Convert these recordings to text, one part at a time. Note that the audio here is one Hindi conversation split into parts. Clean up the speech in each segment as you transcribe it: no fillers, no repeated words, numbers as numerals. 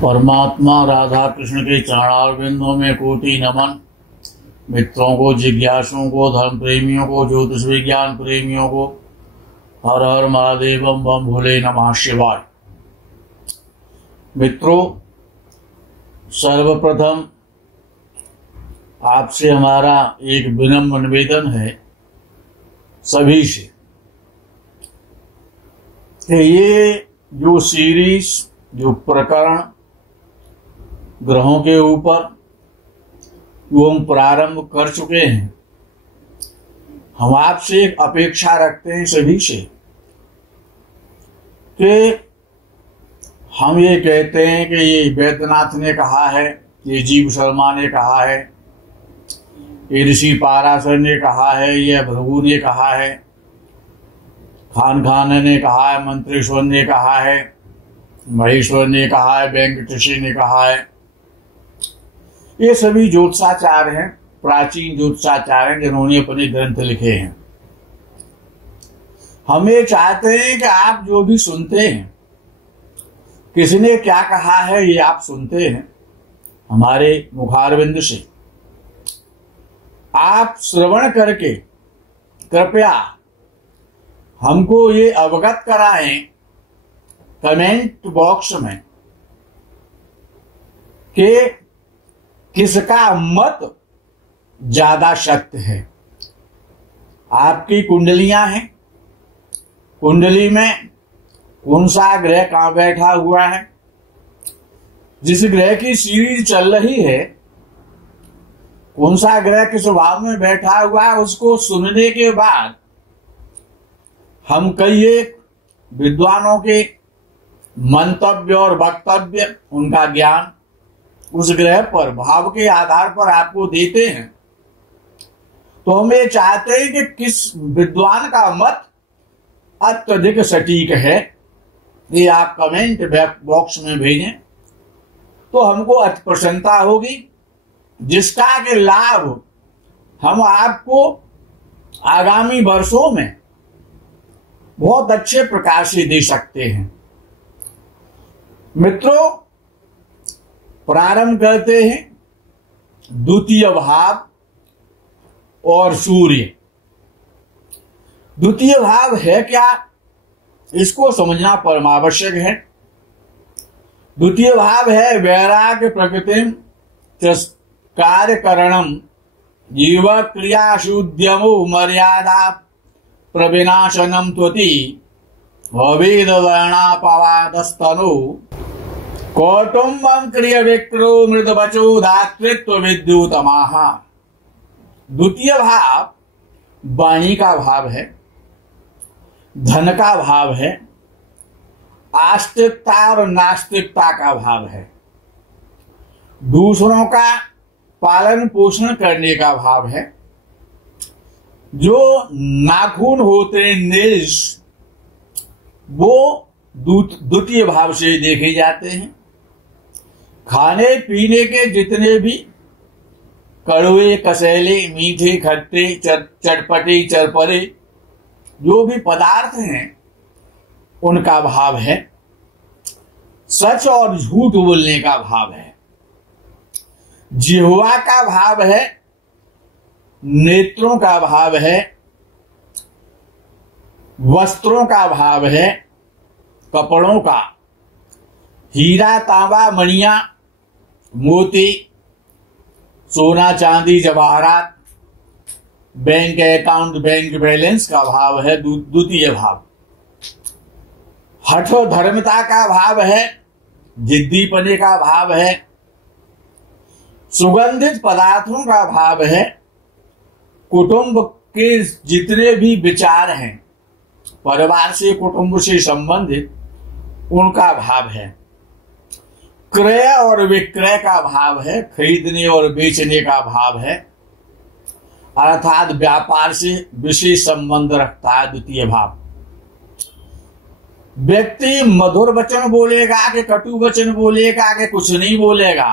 परमात्मा राधा कृष्ण के चरणारविंदों में कोटि नमन। मित्रों को, जिज्ञासुओं को, धर्म प्रेमियों को, ज्योतिष विज्ञान प्रेमियों को हर हर महादेव बम भोले नमः शिवाय। मित्रों, सर्वप्रथम आपसे हमारा एक विनम्र निवेदन है सभी से कि ये जो सीरीज, जो प्रकरण ग्रहों के ऊपर जो हम प्रारंभ कर चुके हैं, हम आपसे एक अपेक्षा रखते हैं सभी से कि हम ये कहते हैं कि ये वैद्यनाथ ने कहा है, ये जीव शर्मा ने कहा है, ये ऋषि पाराशर ने कहा है, ये भृगु ने कहा है, खान ने कहा है, मंत्रेश्वर ने कहा है, महेश्वर ने कहा है, वेंकटेशी ने कहा है। ये सभी ज्योतिषाचार्य हैं, प्राचीन ज्योतिषाचार्य हैं जिन्होंने अपने ग्रंथ लिखे हैं। हम ये चाहते हैं कि आप जो भी सुनते हैं, किसने क्या कहा है ये आप सुनते हैं हमारे मुखारविंद से, आप श्रवण करके कृपया हमको ये अवगत कराएं कमेंट बॉक्स में कि किसका मत ज्यादा सत्य है। आपकी कुंडलियां हैं, कुंडली में कौन सा ग्रह कहां बैठा हुआ है, जिस ग्रह की सीरीज चल रही है कौन सा ग्रह किस भाव में बैठा हुआ है, उसको सुनने के बाद हम कई एक विद्वानों के मंतव्य और वक्तव्य, उनका ज्ञान उस ग्रह पर भाव के आधार पर आपको देते हैं। तो हम ये चाहते हैं कि किस विद्वान का मत अत्यधिक सटीक है, ये आप कमेंट बॉक्स में भेजें तो हमको अति प्रसन्नता होगी, जिसका के लाभ हम आपको आगामी वर्षों में बहुत अच्छे प्रकार से दे सकते हैं। मित्रों, प्रारंभ करते हैं द्वितीय भाव और सूर्य। द्वितीय भाव है क्या, इसको समझना परमावश्यक है। द्वितीय भाव है वैराग्य प्रकृतिम कार्यकरणम जीव क्रियाशुद्यमो मर्यादा प्रविनाशनम त्वति भवेद वर्णापवादस्तनु कौटुंबम क्रिय विक्रो मृद बचो धातृत्व विद्युतमाह। द्वितीय भाव वाणी का भाव है, धन का भाव है, आस्तिकता और नास्तिकता का भाव है, दूसरों का पालन पोषण करने का भाव है। जो नाखून होते हैं नेल्स, वो द्वितीय भाव से देखे जाते हैं। खाने पीने के जितने भी कड़वे, कसैले, मीठे, खट्टे, चटपटे, चरपरे जो भी पदार्थ हैं, उनका भाव है। सच और झूठ बोलने का भाव है। जिह्वा का भाव है, नेत्रों का भाव है, वस्त्रों का भाव है, कपड़ों का, हीरा तांबा मणिया मोती, सोना चांदी जवाहरात, बैंक अकाउंट, बैंक बैलेंस का भाव है द्वितीय भाव। हठ धर्मता का भाव है, जिद्दीपने का भाव है, सुगंधित पदार्थों का भाव है, कुटुंब के जितने भी विचार हैं, परिवार से, कुटुंब से संबंधित, उनका भाव है। क्रय और विक्रय का भाव है, खरीदने और बेचने का भाव है, अर्थात व्यापार से विशेष संबंध रखता है द्वितीय भाव। व्यक्ति मधुर वचन बोलेगा कि कटु वचन बोलेगा कि कुछ नहीं बोलेगा,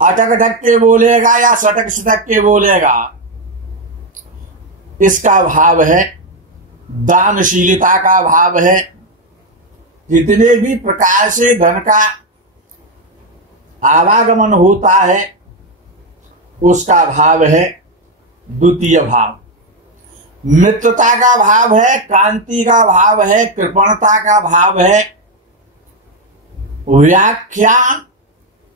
अटक ढक के बोलेगा या सटक सटक के बोलेगा, इसका भाव है। दानशीलता का भाव है। जितने भी प्रकार से धन का आवागमन होता है, उसका भाव है द्वितीय भाव। मित्रता का भाव है, कांति का भाव है, कृपणता का भाव है, व्याख्यान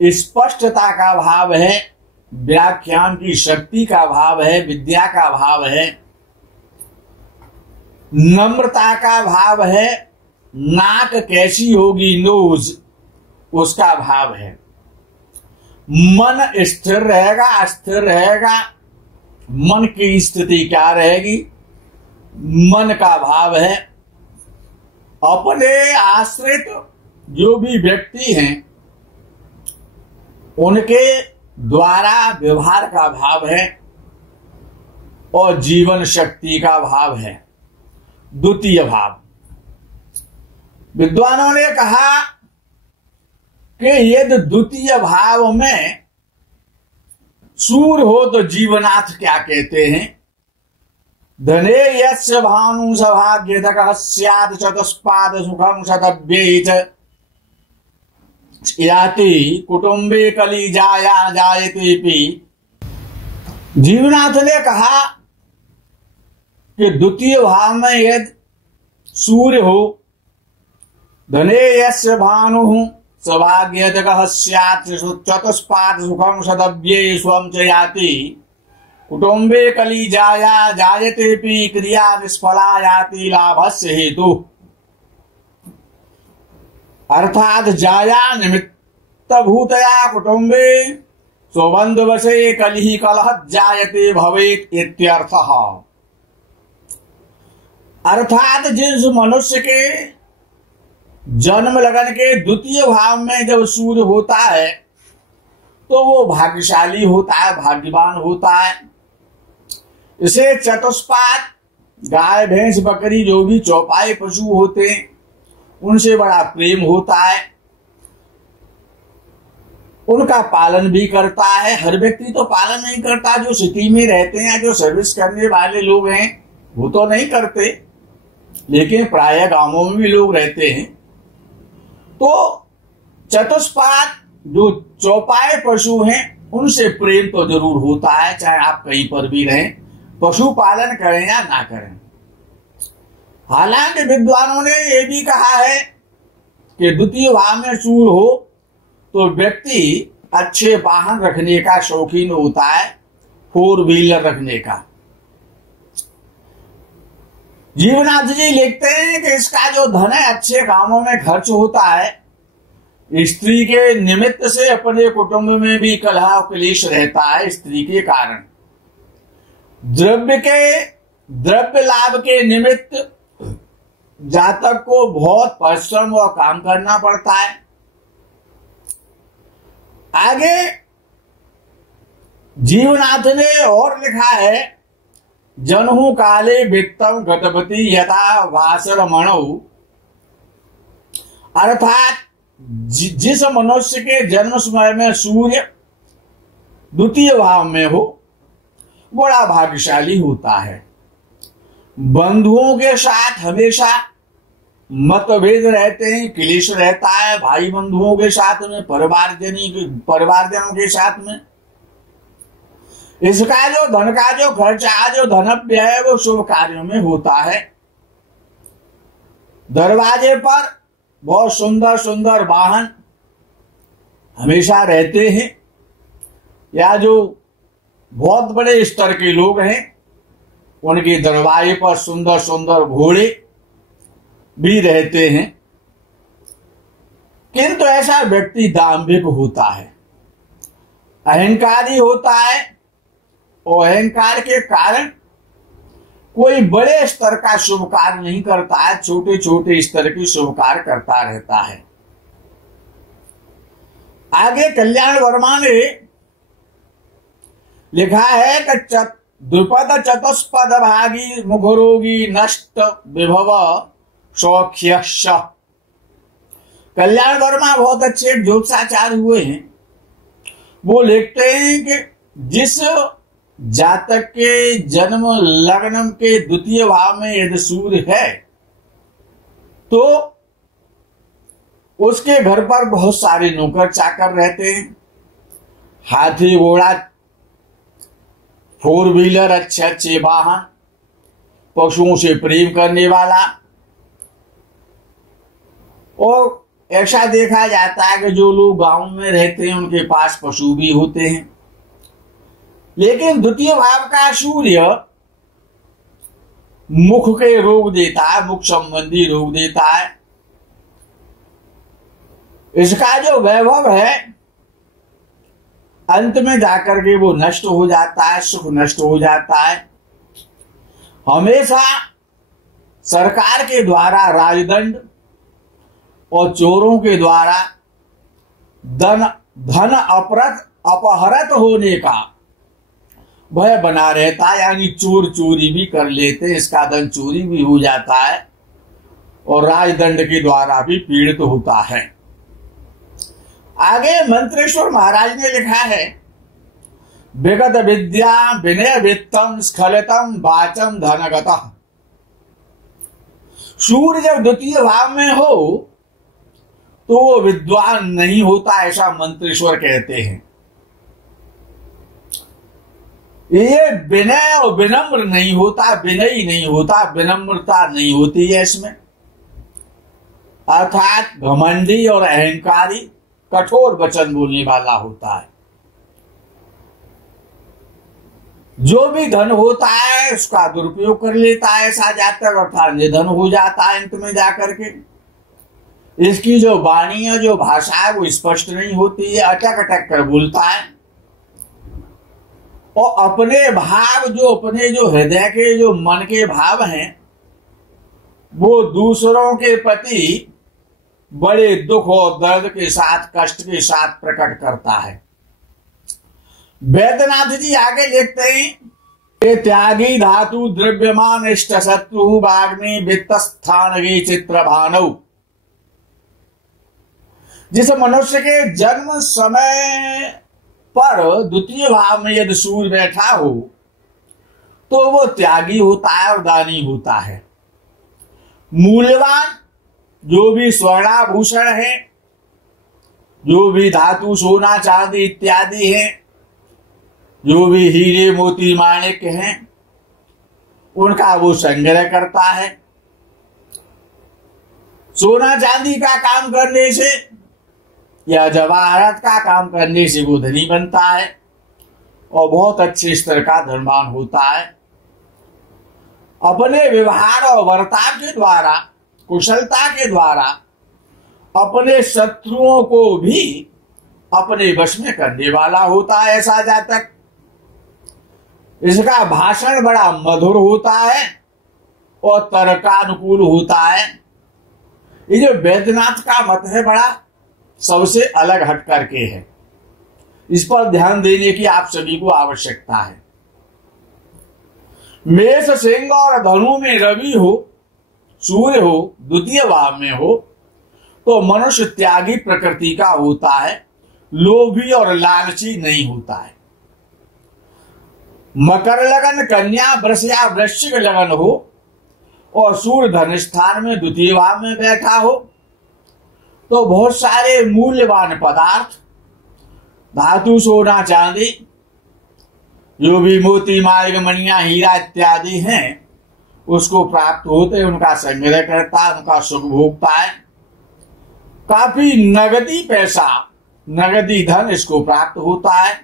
स्पष्टता का भाव है, व्याख्यान की शक्ति का भाव है, विद्या का भाव है, नम्रता का भाव है, नाक कैसी होगी नोज उसका भाव है, मन स्थिर रहेगा अस्थिर रहेगा, मन की स्थिति क्या रहेगी, मन का भाव है। अपने आश्रित जो भी व्यक्ति हैं उनके द्वारा व्यवहार का भाव है और जीवन शक्ति का भाव है द्वितीय भाव। विद्वानों ने कहा कि यदि द्वितीय भाव में सूर्य हो तो जीवनाथ क्या कहते हैं, धने यस्य भानु सभाग्यतकः स्यात् चतुष्पाद सुखम शतव्यैत याति कुटुंबे कली जाया जायतेपि। जीवनाथ ने कहा कि द्वितीय भाव में यदि सूर्य हो, धने यस्य भानु सभाग्यतकः स्यात् चतुष्पाद सुखम शतव्ये स्वं च याति कुटुंबे कली जाया जायतेपि क्रिया निष्फला याति लाभस्य हेतु। अर्थात जाया निमित्त भूतया कुटुंबे स्वबंधुवशे कलिहि कलह जायते भवेत् इत्यर्थः। अर्थात जिस मनुष्य के जन्म लगन के द्वितीय भाव में जब सूर्य होता है तो वो भाग्यशाली होता है, भाग्यवान होता है। इसे चतुष्पाद गाय भैंस बकरी जो भी चौपाई पशु होते हैं उनसे बड़ा प्रेम होता है, उनका पालन भी करता है। हर व्यक्ति तो पालन नहीं करता, जो सिटी में रहते हैं, जो सर्विस करने वाले लोग हैं वो तो नहीं करते, लेकिन प्रायः गांवों में भी लोग रहते हैं। तो चतुष्पाद जो चौपाए पशु हैं उनसे प्रेम तो जरूर होता है, चाहे आप कहीं पर भी रहें, पशुपालन करें या ना करें। हालांकि विद्वानों ने यह भी कहा है कि द्वितीय भाव में सूर्य हो तो व्यक्ति अच्छे वाहन रखने का शौकीन होता है, 4 व्हीलर रखने का। जीवनाथ जी लिखते हैं कि इसका जो धन है अच्छे कामों में खर्च होता है, स्त्री के निमित्त से अपने कुटुंब में भी कलह क्लेश रहता है स्त्री के कारण। द्रव्य लाभ के निमित्त जातक को बहुत परिश्रम और काम करना पड़ता है। आगे जीवनाथ ने और लिखा है, जनहु काले वित्तम गतवती यथा वासर मणौ। अर्थात जिस मनुष्य के जन्म समय में सूर्य द्वितीय भाव में हो बड़ा भाग्यशाली होता है। बंधुओं के साथ हमेशा मतभेद रहते हैं, क्लेश रहता है, भाई बंधुओं के साथ में, परिवारजनों के साथ में। इसका जो धन का जो खर्चा जो धनव्य है वो शुभ कार्यों में होता है। दरवाजे पर बहुत सुंदर सुंदर वाहन हमेशा रहते हैं, या जो बहुत बड़े स्तर के लोग हैं उनके दरवाजे पर सुंदर सुंदर घोड़े भी रहते हैं। किंतु ऐसा व्यक्ति दाम्भिक होता है, अहंकारी होता है, और अहंकार के कारण कोई बड़े स्तर का शुभ कार्य नहीं करता है, छोटे छोटे स्तर के शुभ कार्य करता रहता है। आगे कल्याण वर्मा ने लिखा है कि द्विपद चतुष्पद भागी मुखरोगी नष्ट विभव सौख्यश्च। कल्याण वर्मा बहुत अच्छे ज्योतिषाचार्य हुए हैं। वो लिखते हैं कि जिस जातक के जन्म लग्न के द्वितीय भाव में यदि सूर्य है तो उसके घर पर बहुत सारे नौकर चाकर रहते हैं, हाथी घोड़ा, फोर व्हीलर, अच्छे अच्छे वाहन, पशुओं से प्रेम करने वाला। और ऐसा देखा जाता है कि जो लोग गांव में रहते हैं उनके पास पशु भी होते हैं। लेकिन द्वितीय भाव का सूर्य मुख के रोग देता है, मुख संबंधी रोग देता है। इसका जो वैभव है अंत में जाकर के वो नष्ट हो जाता है, सुख नष्ट हो जाता है। हमेशा सरकार के द्वारा राजदंड और चोरों के द्वारा धन अपहरत होने का भय बना रहता है, यानी चोर चोरी भी कर लेते हैं, इसका धन चोरी भी हो जाता है और राजदंड के द्वारा भी पीड़ित होता है। आगे मंत्रेश्वर महाराज ने लिखा है, विगत विद्या विनय वित्तम स्खलितम वाचम धनगतः। सूर्य जब द्वितीय भाव में हो तो वो विद्वान नहीं होता, ऐसा मंत्रेश्वर कहते हैं। ये विनय और विनम्र नहीं होता, विनयी नहीं होता, विनम्रता नहीं होती है इसमें, अर्थात घमंडी और अहंकारी, कठोर वचन बोलने वाला होता है। जो भी धन होता है उसका दुरुपयोग कर लेता है ऐसा जातक, अर्थात निधन हो जाता है अंत में जाकर के। इसकी जो वाणी है, जो भाषा है वो स्पष्ट नहीं होती है, अटक अटक कर बोलता है और अपने भाव, जो अपने जो हृदय के जो मन के भाव हैं वो दूसरों के प्रति बड़े दुख और दर्द के साथ, कष्ट के साथ प्रकट करता है। वैद्यनाथ जी आगे लिखते हैं, त्यागी धातु द्रव्यमान इष्ट शत्रु बाग्नि वित्त स्थान चित्र भानव। जिस मनुष्य के जन्म समय पर द्वितीय भाव में यदि सूर्य बैठा हो तो वो त्यागी होता है और दानी होता है। मूल्यवान जो भी स्वर्णाभूषण है, जो भी धातु सोना चांदी इत्यादि है, जो भी हीरे मोती माणिक हैं, उनका वो संग्रह करता है। सोना चांदी का काम करने से या जवाहरात का काम करने से वो धनी बनता है और बहुत अच्छे स्तर का धनवान होता है। अपने व्यवहार और वर्ताव के द्वारा, कुशलता के द्वारा अपने शत्रुओं को भी अपने वश में करने वाला होता है ऐसा जातक। इसका भाषण बड़ा मधुर होता है और तर्कानुकूल होता है। ये जो वैद्यनाथ का मत है बड़ा सबसे अलग हट करके है, इस पर ध्यान देने की आप सभी को आवश्यकता है। मेष, सिंह और धनु में रवि हो, सूर्य हो, द्वितीय भाव में हो तो मनुष्य त्यागी प्रकृति का होता है, लोभी और लालची नहीं होता है। मकर लगन, कन्या, वृष या वृश्चिक लगन हो और सूर्य धन स्थान में द्वितीय भाव में बैठा हो तो बहुत सारे मूल्यवान पदार्थ, धातु सोना चांदी, जो भी मोती मार्ग मणियां हीरा इत्यादि हैं उसको प्राप्त होते, उनका संग्रह करता है, उनका सुख भोगता है। काफी नगदी पैसा, नगदी धन इसको प्राप्त होता है।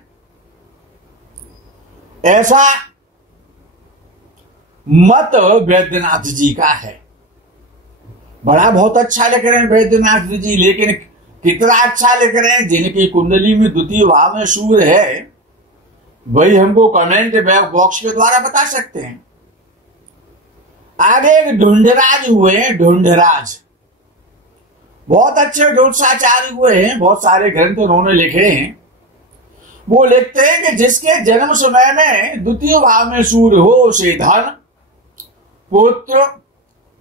ऐसा मत वैद्यनाथ जी का है। बड़ा बहुत अच्छा लिख रहे हैं वैद्यनाथ जी, लेकिन कितना अच्छा लिख रहे हैं, जिनकी कुंडली में द्वितीय भाव में सूर्य है वही हमको कमेंट बॉक्स के द्वारा बता सकते हैं। आगे एक ढूंढराज हुए हैं, ढूंढराज बहुत अच्छे ढूंढसाचार्य हुए हैं, बहुत सारे ग्रंथ उन्होंने लिखे हैं। वो लिखते हैं कि जिसके जन्म समय में द्वितीय भाव में सूर्य हो उसे धन, पुत्र,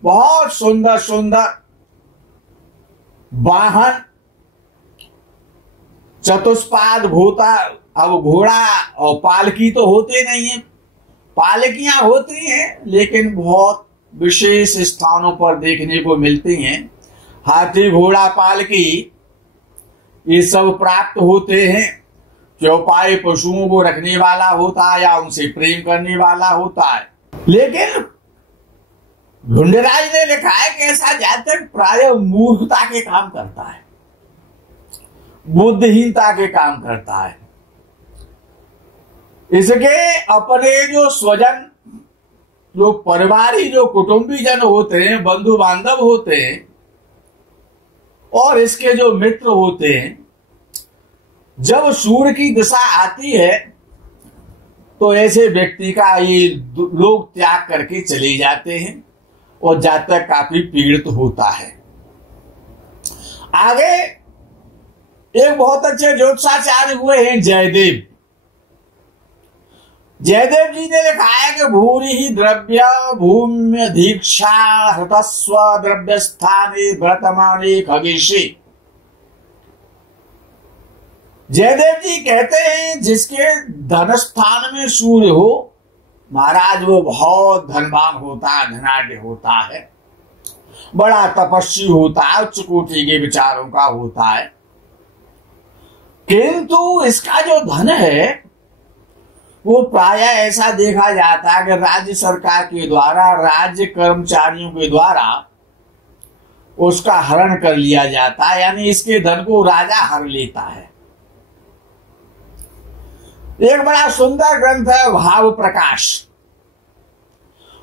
बहुत सुंदर सुंदर वाहन, चतुष्पाद घोड़ा, अब घोड़ा और पालकी तो होते नहीं है, पालकियां होती हैं लेकिन बहुत विशेष स्थानों पर देखने को मिलती हैं। हाथी घोड़ा पालकी ये सब प्राप्त होते हैं। चौपाई पशुओं को रखने वाला होता है या उनसे प्रेम करने वाला होता है। लेकिन ढूंढराज ने लिखा है कि ऐसा जातक प्राय मूर्खता के काम करता है, बुद्धिहीनता के काम करता है। इसके अपने जो स्वजन, जो परिवारी, जो कुटुंबी जन होते हैं, बंधु बांधव होते हैं, और इसके जो मित्र होते हैं, जब सूर्य की दिशा आती है तो ऐसे व्यक्ति का ये लोग त्याग करके चले जाते हैं और जातक काफी पीड़ित होता है। आगे एक बहुत अच्छे ज्योतिषाचार्य हुए हैं जयदेव। जयदेव जी ने लिखा है कि भूरि ही द्रव्य भूम्य दीक्षा हृतस्व द्रव्य स्थाने वर्तमाने खगेशी। जयदेव जी कहते हैं जिसके धन स्थान में सूर्य हो महाराज वो बहुत धनवान होता है, धनाढ्य होता है, बड़ा तपस्वी होता है, उच्च कोटि के विचारों का होता है। किंतु इसका जो धन है वो प्राय ऐसा देखा जाता है कि राज्य सरकार के द्वारा, राज्य कर्मचारियों के द्वारा उसका हरण कर लिया जाता है, यानी इसके धन को राजा हर लेता है। एक बड़ा सुंदर ग्रंथ है भाव प्रकाश।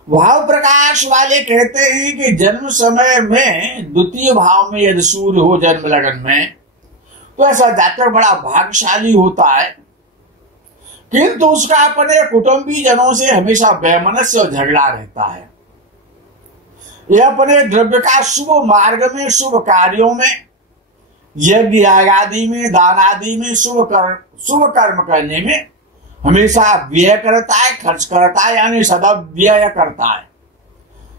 भाव प्रकाश वाले कहते हैं कि जन्म समय में द्वितीय भाव में यदि सूर्य हो जन्म लगन में तो ऐसा जातक बड़ा भाग्यशाली होता है, किंतु उसका अपने कुटुंबी जनों से हमेशा वैमनस्य और झगड़ा रहता है। यह अपने द्रव्य का शुभ मार्ग में, शुभ कार्यों में, यज्ञ आदि में, दान आदि में, शुभ कर्म करने में हमेशा व्यय करता है, खर्च करता है, यानी सदव्यय करता है।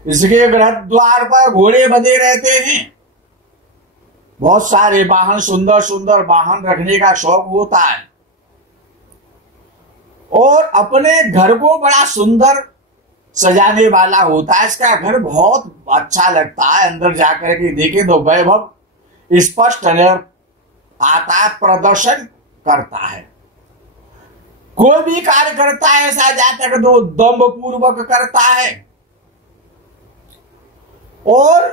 इसके गृह द्वार पर घोड़े बंधे रहते हैं, बहुत सारे वाहन, सुंदर सुंदर वाहन रखने का शौक होता है, और अपने घर को बड़ा सुंदर सजाने वाला होता है। इसका घर बहुत अच्छा लगता है, अंदर जाकर के देखें तो वैभव स्पष्ट नजर आता है, प्रदर्शन करता है। कोई भी कार्य करता है ऐसा जातक तो दम्भ पूर्वक करता है, और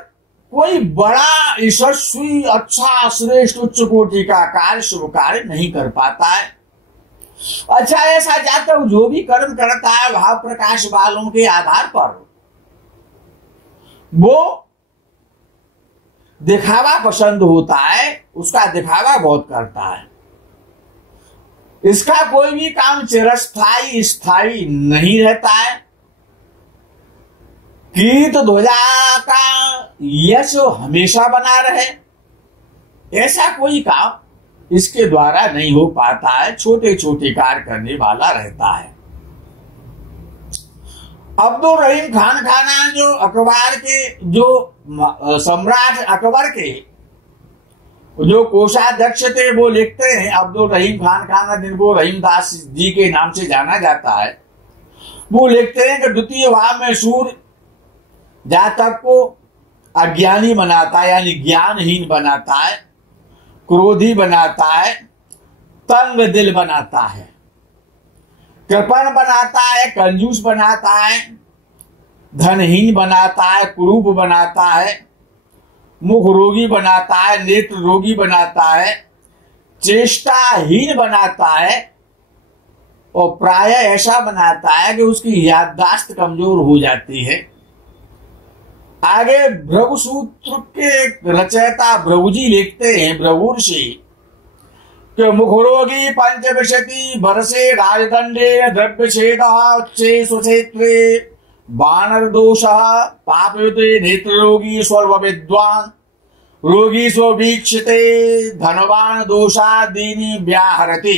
कोई बड़ा यशस्वी, अच्छा, श्रेष्ठ, उच्च कोटि का कार्य, शुभ कार्य नहीं कर पाता है। अच्छा, ऐसा जातक जो भी कर्म करता है भाव प्रकाश वालों के आधार पर वो दिखावा पसंद होता है, उसका दिखावा बहुत करता है। इसका कोई भी काम चिरस्थायी स्थायी नहीं रहता है। कीर्त ध्वजा का यश हमेशा बना रहे, ऐसा कोई काम इसके द्वारा नहीं हो पाता है। छोटे छोटे कार्य करने वाला रहता है। अब्दुल रहीम खान खाना जो अकबर के, जो सम्राट अकबर के जो कोषाध्यक्ष थे, वो लिखते हैं, अब्दुल रहीम खान खाना जिनको रहीमदास जी के नाम से जाना जाता है, वो लिखते हैं कि द्वितीय भाव में सूर्य जातक को अज्ञानी बनाता है, यानी ज्ञानहीन बनाता है, क्रोधी बनाता है, तंग दिल बनाता है, कृपण बनाता है, कंजूस बनाता है, धनहीन बनाता है, कुरूप बनाता है, मुख रोगी बनाता है, नेत्र रोगी बनाता है, चेष्टाहीन बनाता है, और प्राय ऐसा बनाता है कि उसकी याददाश्त कमजोर हो जाती है। आगे भृगु सूत्र के रचयिता भृगु जी लिखते हैं, भृगु ऋषि, कि मुखरोगी पंचविंशति वर्षे राजदंडे द्रव्य छेद उच्चे सुक्षेत्रे बानर दोष पापयुते नेत्र रोगी स्वर्व विद्वान रोगी स्ववीक्षिते धनवान दोषादीनि व्याहरति।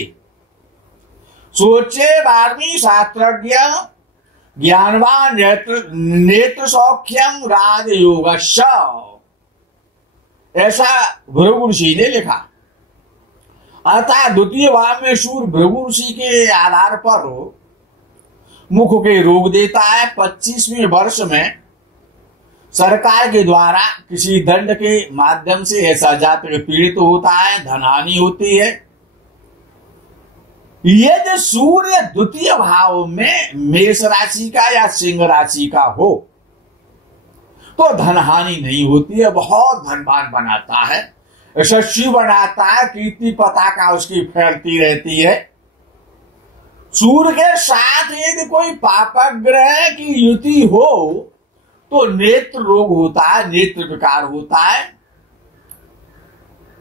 सोचे 12वीं शास्त्रज्ञ ज्ञानवान नेत्र सौख्यम राजयोगश्च, ऐसा भृगु ऋषि ने लिखा। अर्थात द्वितीय भाव में सूर्य भृगु ऋषि के आधार पर मुख के रोग देता है। 25वें वर्ष में सरकार के द्वारा किसी दंड के माध्यम से ऐसा जातक पीड़ित होता है, धनहानि होती है। यदि सूर्य द्वितीय भाव में मेष राशि का या सिंह राशि का हो तो धनहानि नहीं होती है, बहुत धनवान बनाता है, यशस्वी बनाता है, कीर्ति पताका उसकी फैलती रहती है। सूर्य के साथ यदि कोई पापक ग्रह की युति हो तो नेत्र रोग होता है, नेत्र विकार होता है,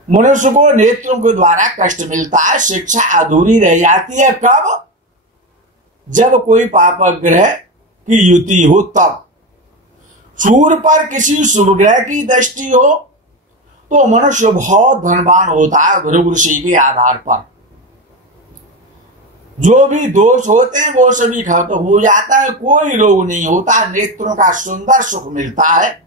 मनुष्य को नेत्रों के द्वारा कष्ट मिलता है, शिक्षा अधूरी रह जाती है। कब? जब कोई पापक ग्रह की युति हो तब। सूर्य पर किसी शुभ ग्रह की दृष्टि हो तो मनुष्य बहुत धनवान होता है भृगु ऋषि के आधार पर। जो भी दोष होते हैं वो सभी खत्म हो जाता है, कोई रोग नहीं होता, नेत्रों का सुंदर सुख मिलता है।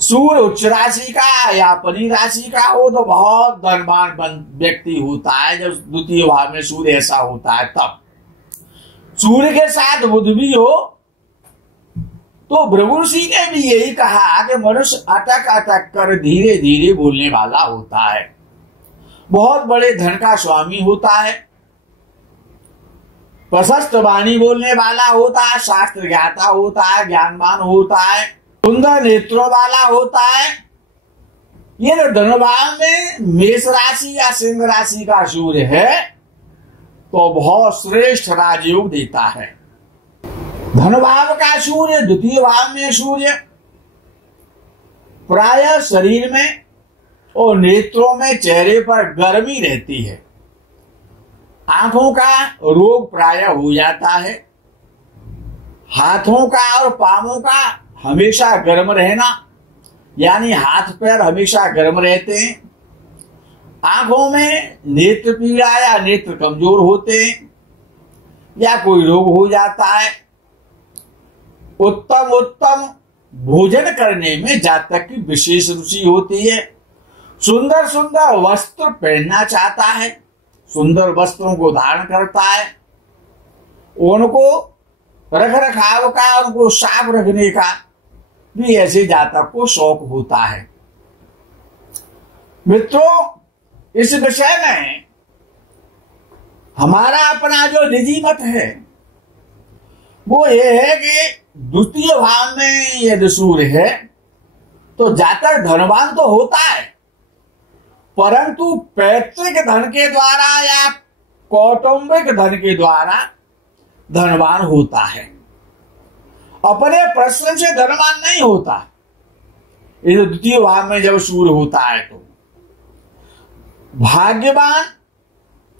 सूर्य उच्च राशि का या अपनी राशि का हो तो बहुत धनवान व्यक्ति होता है। जब द्वितीय भाव में सूर्य ऐसा होता है तब। सूर्य के साथ बुध भी हो तो भृगु ऋषि ने भी यही कहा कि मनुष्य अटक अटक कर धीरे धीरे बोलने वाला होता है, बहुत बड़े धन का स्वामी होता है, प्रशस्त वाणी बोलने वाला होता है, शास्त्र ज्ञाता होता है, ज्ञानवान होता है, सुंदर नेत्रों वाला होता है। ये धनभाव में मेष राशि या सिंह राशि का सूर्य है तो बहुत श्रेष्ठ राजयोग देता है। धनभाव का सूर्य, द्वितीय भाव में सूर्य प्रायः शरीर में और नेत्रों में, चेहरे पर गर्मी रहती है, आंखों का रोग प्रायः हो जाता है, हाथों का और पांवों का हमेशा गर्म रहना, यानी हाथ पैर हमेशा गर्म रहते हैं, आंखों में नेत्र पीड़ा या नेत्र कमजोर होते हैं या कोई रोग हो जाता है। उत्तम उत्तम भोजन करने में जातक की विशेष रुचि होती है, सुंदर सुंदर वस्त्र पहनना चाहता है, सुंदर वस्त्रों को धारण करता है, उनको रख रखाव का, उनको साफ रखने का भी ऐसे जातक को शौक होता है। मित्रों, इस विषय में हमारा अपना जो निजी मत है वो ये है कि द्वितीय भाव में यदि सूर्य है तो जातक धनवान तो होता है, परंतु पैतृक धन के द्वारा या कौटुंबिक धन के द्वारा धनवान होता है, अपने परिश्रम से धनवान नहीं होता। ये द्वितीय भाव में जब सूर्य होता है तो भाग्यवान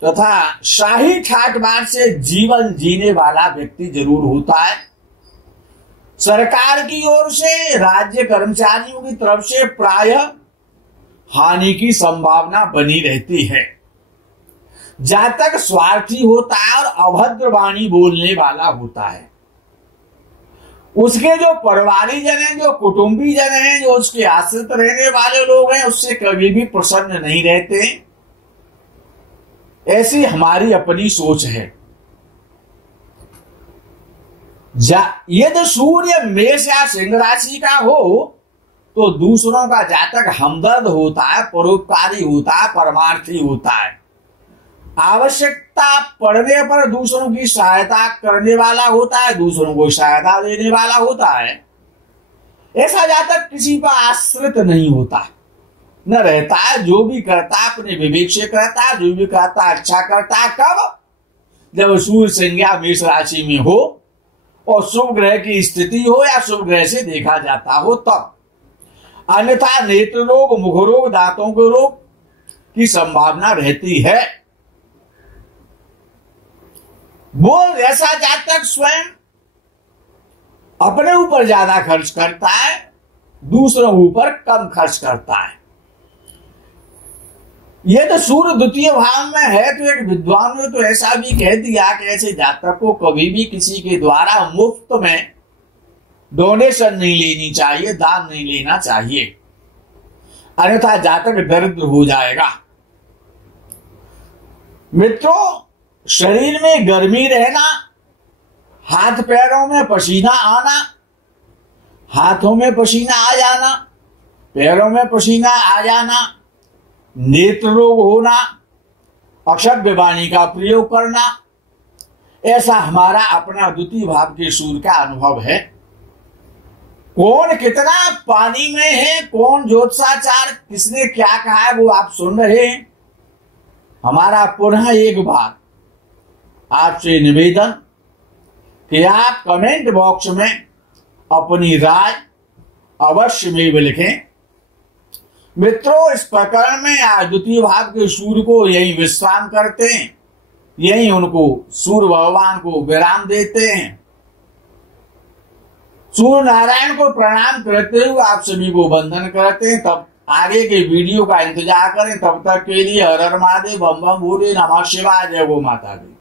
तथा शाही ठाटबाज से जीवन जीने वाला व्यक्ति जरूर होता है। सरकार की ओर से, राज्य कर्मचारियों की तरफ से प्रायः हानि की संभावना बनी रहती है। जातक स्वार्थी होता है और अभद्र वाणी बोलने वाला होता है। उसके जो परिवारी जन हैं, जो कुटुंबी जन हैं, जो उसके आश्रित रहने वाले लोग हैं, उससे कभी भी प्रसन्न नहीं रहते। ऐसी हमारी अपनी सोच है। यदि सूर्य मेष या सिंह राशि का हो तो दूसरों का जातक हमदर्द होता है, परोपकारी होता है, परमार्थी होता है, आवश्यकता पड़ने पर दूसरों की सहायता करने वाला होता है, दूसरों को सहायता देने वाला होता है। ऐसा जातक किसी पर आश्रित नहीं होता, न रहता है। जो भी करता है अपने विवेक से करता है, जो भी करता है अच्छा करता है। कब? जब सूर्य सिंह या मेष राशि में हो और शुभ ग्रह की स्थिति हो या शुभ ग्रह से देखा जाता हो तब। अन्यथा नेत्र रोग, मुख रोग, दांतों के रोग की संभावना रहती है। वो ऐसा जातक स्वयं अपने ऊपर ज्यादा खर्च करता है, दूसरों ऊपर कम खर्च करता है। ये तो सूर्य द्वितीय भाव में है तो एक विद्वान ने तो ऐसा भी कह दिया कि ऐसे जातक को कभी भी किसी के द्वारा मुफ्त में डोनेशन नहीं लेनी चाहिए, दान नहीं लेना चाहिए, अन्यथा जातक दरिद्र हो जाएगा। मित्रों, शरीर में गर्मी रहना, हाथ पैरों में पसीना आना, हाथों में पसीना आ जाना, पैरों में पसीना आ जाना, नेत्र रोग होना, अशब्द वाणी का प्रयोग करना, ऐसा हमारा अपना द्वितीय भाव के सूर्य का अनुभव है। कौन कितना पानी में है, कौन ज्योतिषाचार किसने क्या कहा है, वो आप सुन रहे हैं। हमारा पुनः एक बार आपसे निवेदन कि आप कमेंट बॉक्स में अपनी राय अवश्य में लिखें। मित्रों, इस प्रकरण में आज द्वितीय भाव के सूर्य को यही विश्राम करते हैं, यही उनको सूर्य भगवान को विराम देते हैं। सूर्य नारायण को प्रणाम करते हुए आप सभी को वंदन करते हैं। तब आगे के वीडियो का इंतजार करें। तब तक के लिए हर हर महादेव, बम बम भोले, नमः शिवाय, जय गो माता दी।